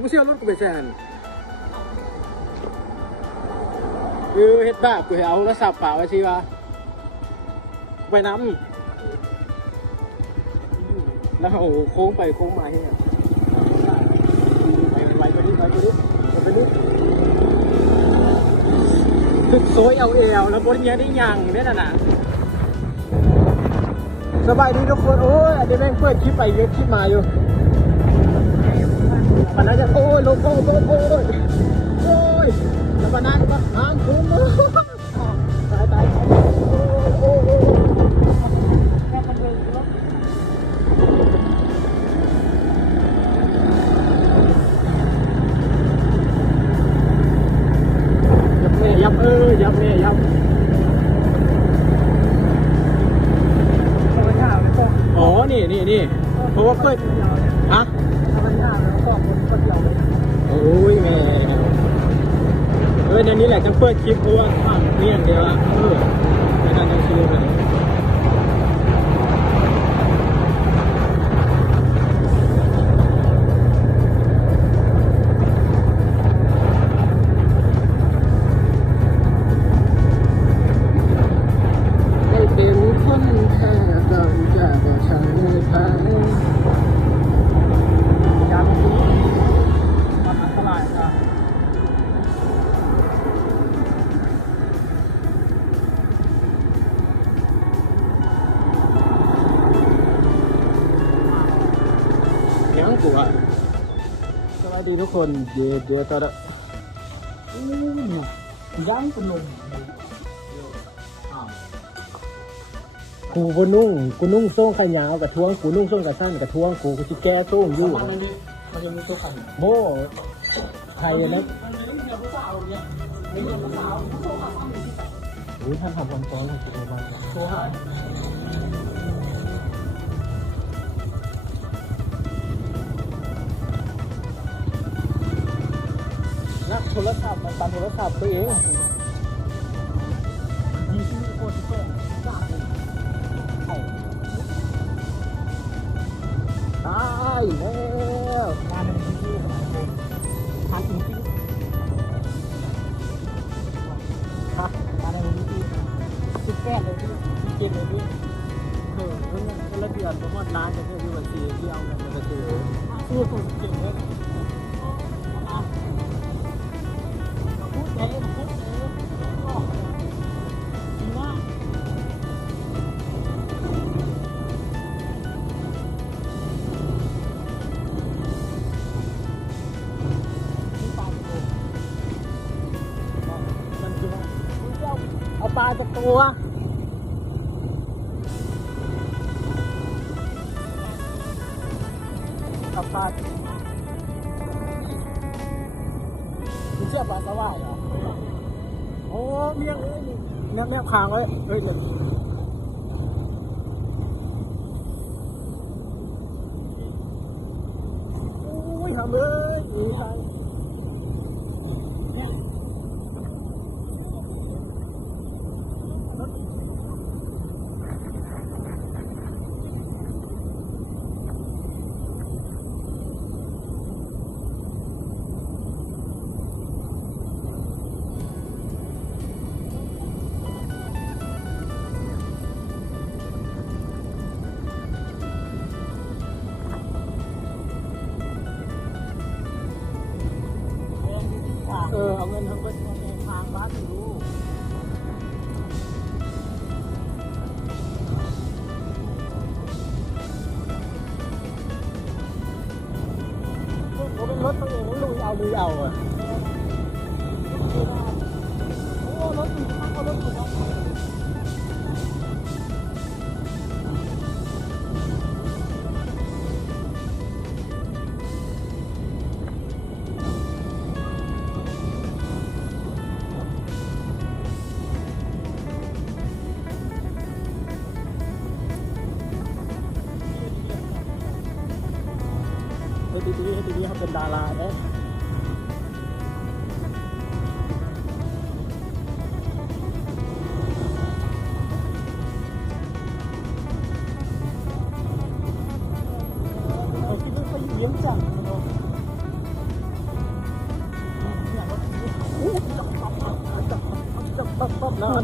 ไม่เชื่อรถกูไปแซนคือเฮ็ดบ้ากูเอาโทรศัพท์เปล่าไว้สิวะไปน้ำแล้วโอ้โค้งไปโค้งมาเนี่ยไปดิคือโซยเอาเอวแล้วบนเนี้ยได้ยังเนี่ยน่ะสบายดีทุกคนโอ้ยเดี๋ยวแม่งเปิดคลิปไปเยอะคลิปมาอยู่ปนัดจะโอ้ยโลโก้โอ้ยแล้วปนัดก็ห้ามคุ้มตายโอ้แค่มันเลยยับอ๋อนี่เพราะว่าเปิดฮะโอ้ยแม่ในนี้แหละจะเปิดคลิปเพราะว่านี่อย่างเดียวละในการจะซื้อเลยสวัสดีทุกคนเดี๋ยวตอนนี้ย่างขนมกูนุ่งส่งขยาวกับท้วงกูนุ่งส่งกับสั้นกับท้วงกูจะแก้ส่งอยู่มันจะมีตัวขันโม่ไทยนะท่านทำความซ้อนของตัวบ้างโซ่หายนักโทรศัพท์มันตันโทรศัพท์ตัวเองมีชื่อโคตรโซ่จ้าเลยตายแล้วการเป็นชื่อทางจริงๆการเป็นชื่อสุดแก่เลยที่เก่งเลยที่ก็ละเดือนประมาณล้านจะได้ดูว่าสีที่เอาเงินมาซื้อชื่อคนเก่งเลยเอาปลาจากตัวเอาปลาคุณเชื่อปลาสวายเหรอโอ้เมี่ยงแม่คางไว้เฮ้ยเลยโอ้ยทำเลยดีใจเอาเงินทั้งเป็นทางบ้านดูเขาเป็นรถตัวเองแล้วลุยเอาอ่ะโอ้รถอยู่ข้างรถอยู่ข้างทีนี้เขาเป็นดาราเนี่ยเขาคิดว่าเขาเยี่ยมจังเนาะ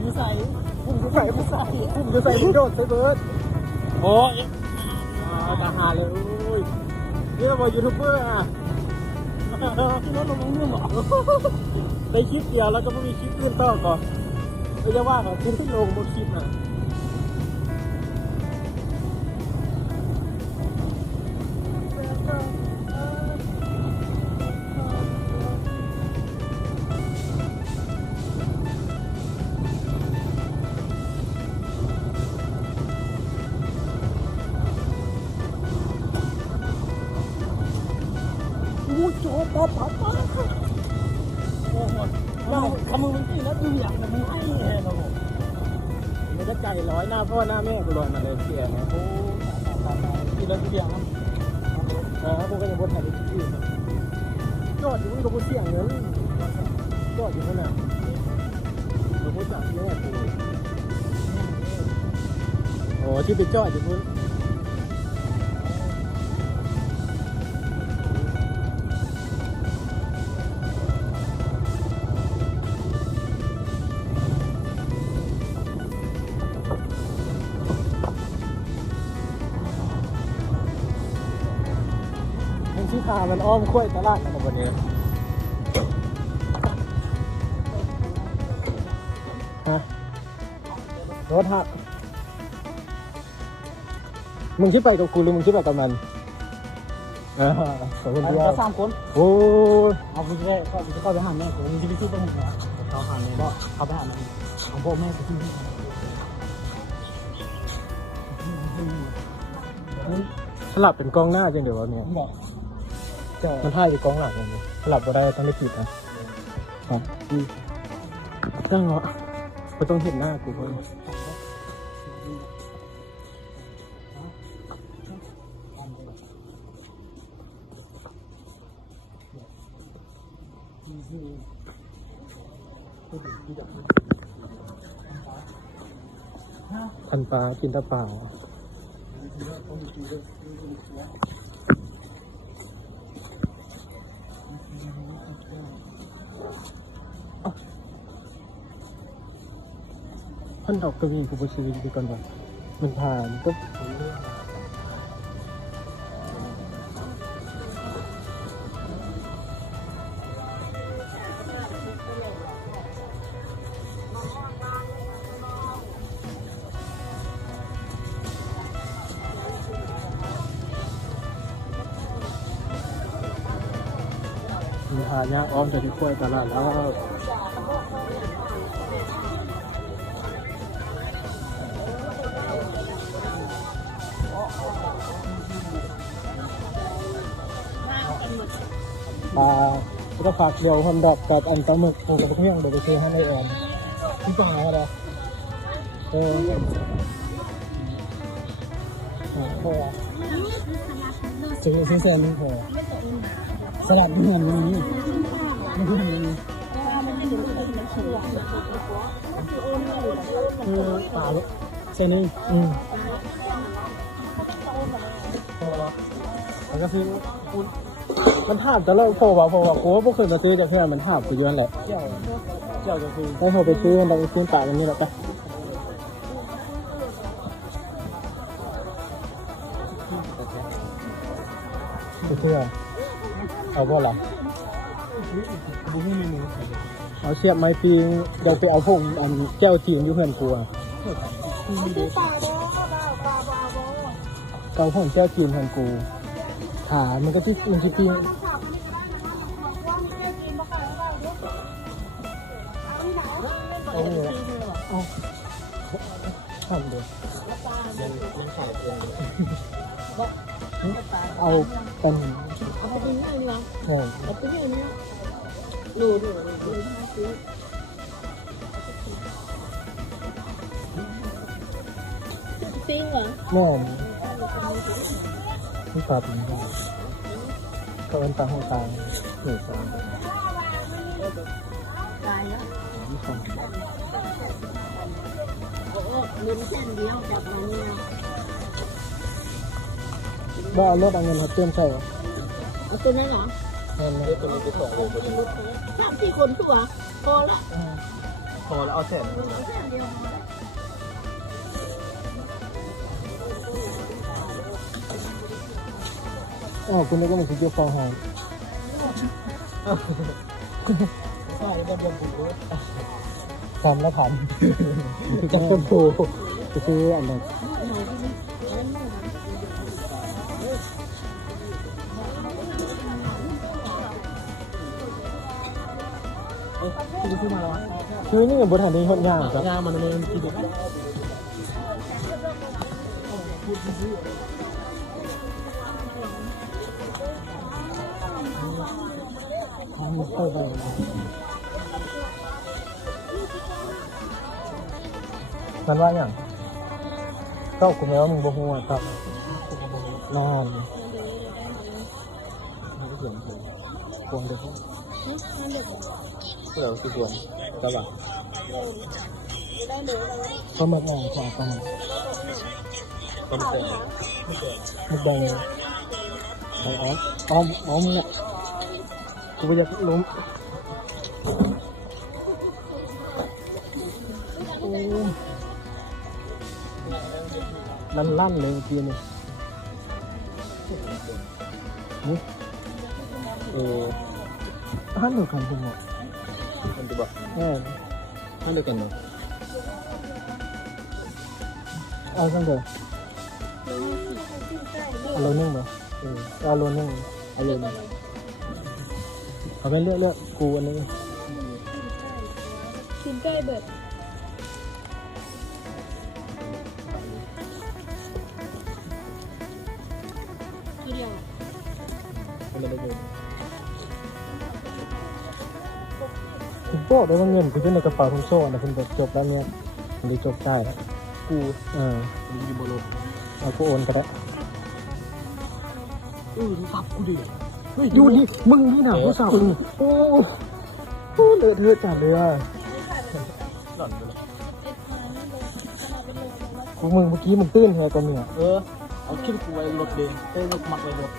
อยู่ใส่พุ่มอยู่ใส่พุ่มอยู่ใส่พุ่มโดดใส่เบิร์ดโอ้ยตาหาเลยอุ้ยนี่เราบอกยูทูบเบอร์อ่ะที่รถลงมือหมอได้คลิปเดียวแล้วก็ไม่มีคลิปอื่นต่อก่อนไม่จะว่าแบบคุณที่ลงบนคลิปน่ะโจ้ป๊อปป๊อปโอ้โหเราขมือมันตีแล้วดูอย่างมันไม่ให้เลยเราบอกไม่ได้ใจร้อยหน้าพ่อหน้าแม่กูลอยมาเลยเสียนะโอ้ตายกินแล้วทุกอย่างพวกก็ยังบดถ่ายไปที่จอดอยู่มันก็บดเสียงเงินจอดอยู่ขนาดเราบดจับเยอะกูโอ้ที่ไปจอดอยู่คุณที่พามันอ้อมคุ้ยตลาดในวันนี้ฮะรถหักมึงคิดไปกับกูหรือมึงคิดไปกับมันคนเดียวก็3 คนโอ้เอาไปแค่เข้าไปหาแม่กูมึงจะไปคิดไปหาแม่เขาหาแม่ก็เข้าไปหาแม่ของพ่อแม่กูที่สลับเป็นกองหน้าจริงเดี๋ยววันนี้มันท่าจะกองหลังอย่างนี้สลับก็ได้ต้องได้ผิดนะครับตั้งเหรอไม่ต้องเห็นหน้ากูคนพันปลากินตะเปล่าพันดอกกระวีกูไปซื้อไปก่อนว่ามันผ่านก็มันผ่านยากอ้อมจากที่คุ้ยตลาดแล้วปลาก็ผักเดียวคนดอกกับอันปลาหมึกปลูกกับเพื่อนเดี๋ยวไปซื้อให้ในแอนที่จังหวัดอะไรพอซื้อเสื้อนี่พอสลัดเงินนี้ไม่พูดอย่างนี้คือปลาเส้นนี้พอแล้วก็ซื้อมันถามแต่เราพอว่ากูว่าพวกเคยมาซื้อจากที่ไหนมันถามกูเยอะแหละเจ้าจะซื้อต้องโทรไปซื้อมันต้องไปซื้อปากกันนี่แหละปะไปซื้อเอาบ่หรอเอาเสียบไม้ปีงเดี๋ยวไปเอาพวกอันแก้วจีนอยู่เพื่อนกูเอาพวกแก้วจีนเพื่อนกูขามันก็พี่มันปีงเอาเลยเอาทำเลยเอาเป็นเอาเป็นง่ายเลยเอาเป็นง่ายเลยดูจริงเหรอแม่ไม่ตอบไม่ได้ก็เป็นตาหัวตาหนูตาตายแล้วเงินแค่เดียวกับมันเนี่ยบ้ารถเอาเงินมาเติมใช่เหรอเอาตัวนั้นเหรอเงินตัวนี้ไป2 โล3-4 คนตัวพอละ พอแล้วเอาแสนอ๋อคุณนึกว่ามันคือเกี่ยวฟองหางใช่ได้บนถูกทำแล้วทำคือต้องต้นโพคืออันนั้นคือนี่บนฐานนี้หดงามครับงามมันเลยทีเดียวทำเข้าไปมันว่าอย่างเจ้าคุณแม่ว่ามึงบ่หัวครับนอนไม่เสียงเลยกวงเด็กเราคือกวงก็แบบก็มัดงานขวาก็มัดก็มัดมัดแดงอ้อมเนี่ยกูไปจะล้มลั่นเลยเมื่อกี้นี่ท่านเดียวกันจริงเหรอท่านจะบอกท่านเดียวกันเหรอเอาท่านเดียวเอาโลนึงเหรอเอาโลนึงเอาโลนึงเอาไปเลือกกูอันนี้กินใกล้เบิดคุณบอกได้ว่าเงินคุณจะในกระเป๋าทุนโซ่นะคุณจบแล้วเนี่ยมันได้จบได้แล้วกูมันมีบอลเอากูโอนก็ได้สับกูดิเฮ้ยดูดิมึงนี่หนาผู้สาวนี่โอ้เลอะเทอะจัดเลยอ่ะหล่อนไปเลยกูมึงเมื่อกี้มึงตื้นเหรอตัวเมียเอาคิดกูไว้รถเดินเต้นรถมักไว้รถ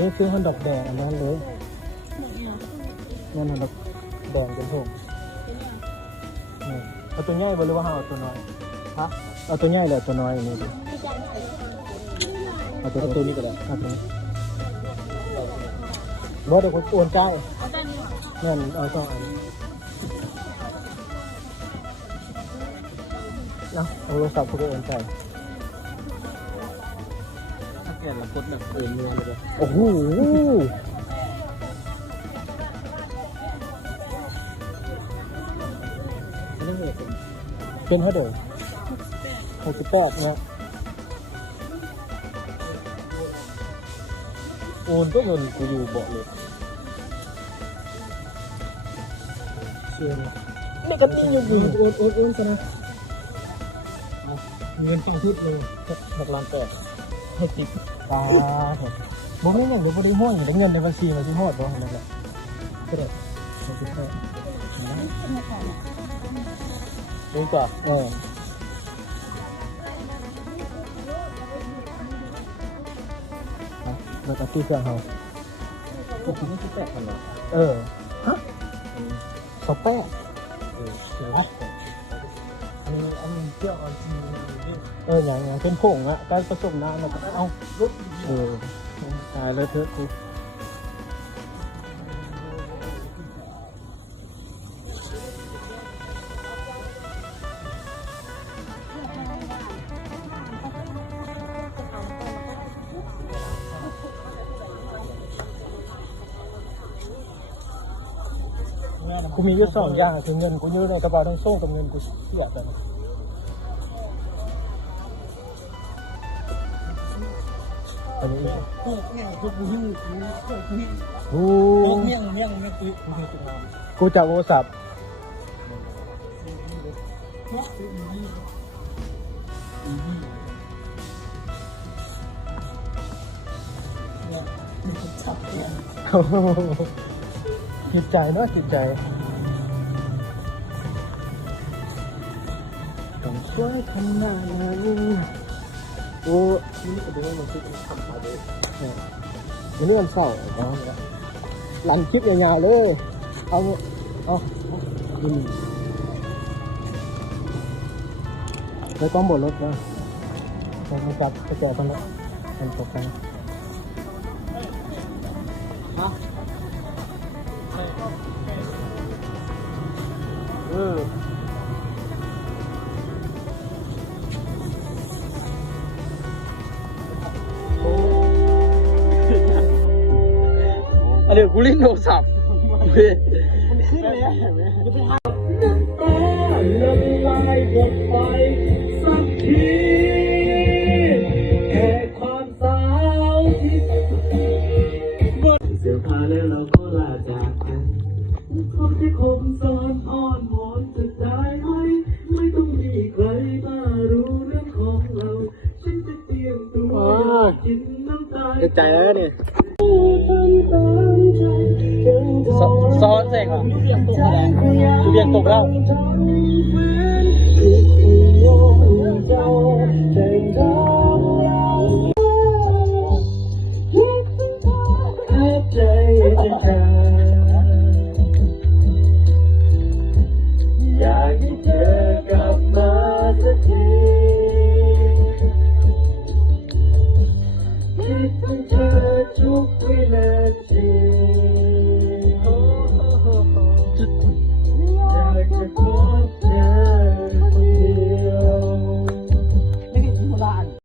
นี่คือฮันดอกแดงอันนั้นเลยนั่นฮันดอกแดงเป็นถุงเอาตัวใหญ่หรือว่าเอาตัวน้อยฮะเอาตัวใหญ่หรือตัวน้อยนี่ดิเอาตัวนี้ก็ได้เอาตัวนี้บอกเดี๋ยวผมโอนเจ้าเงินเอาสองอันเอาโทรศัพท์ผมโอนใจแล้วกดแบบเนื้อเลยโอ้โหเป็นเท่าไหร่68เนี่ยโอนก็เงินกูอยู่เบาะเลยไม่กระติ้งอยู่โอนใช่ไหมเงินต้องทิพย์เลย6,800,000ให้ติดตาผมบอกไม่เงินเดี๋ยวพอได้ห้อยเดี๋ยวเงินในบัญชีมาที่ห้อยบอกอะไรแบบก็ได้ไม่ติดแค่ดีกว่ามาตัดที่เครื่องเขาก็คือไม่ใช่แปะกันหรอฮะเขาแปะอันนี้เที่ยวเอาจริงอย่างเป็นผงอะได้ผสมน้ำแล้วก็เอาตายแล้วเถอะกูกูมีอยู่2อย่างคือเงินกูยืมในกระเป๋าทั้งส่งกับเงินกูเสียไปอันนี้กูจะโทรศัพท์จิตใจเนาะจิตใจ ต้องช่วยทำงานโอ้นี่ก็ดูว่ามันคือทำอะไรมันนี่มันเศร้าเนาะหลังคลิปยาวๆเลยเอาแล้วก็บนรถนะมันจับกระแจกันแล้วมันตกกันอันนี้กูลิ้นโทรศัพท์มันขึ้นเลยจะไปทำน้ำตาละลายหมดไปสักทีแค่ความสาวที่บนเสื้อผ้าแล้วเราก็ลาจากกันขอที่คมซ้อนอ้อนวอนจะได้ไหมไม่ต้องมีใครมารู้เรื่องของเราฉันจะเตรียมตัวกินน้ำตาใจแล้วเนี่ยซ้อนเสกเหรอทุเรียนตกแล้วอยากให้เธอกลับมาสักทีคิดถึ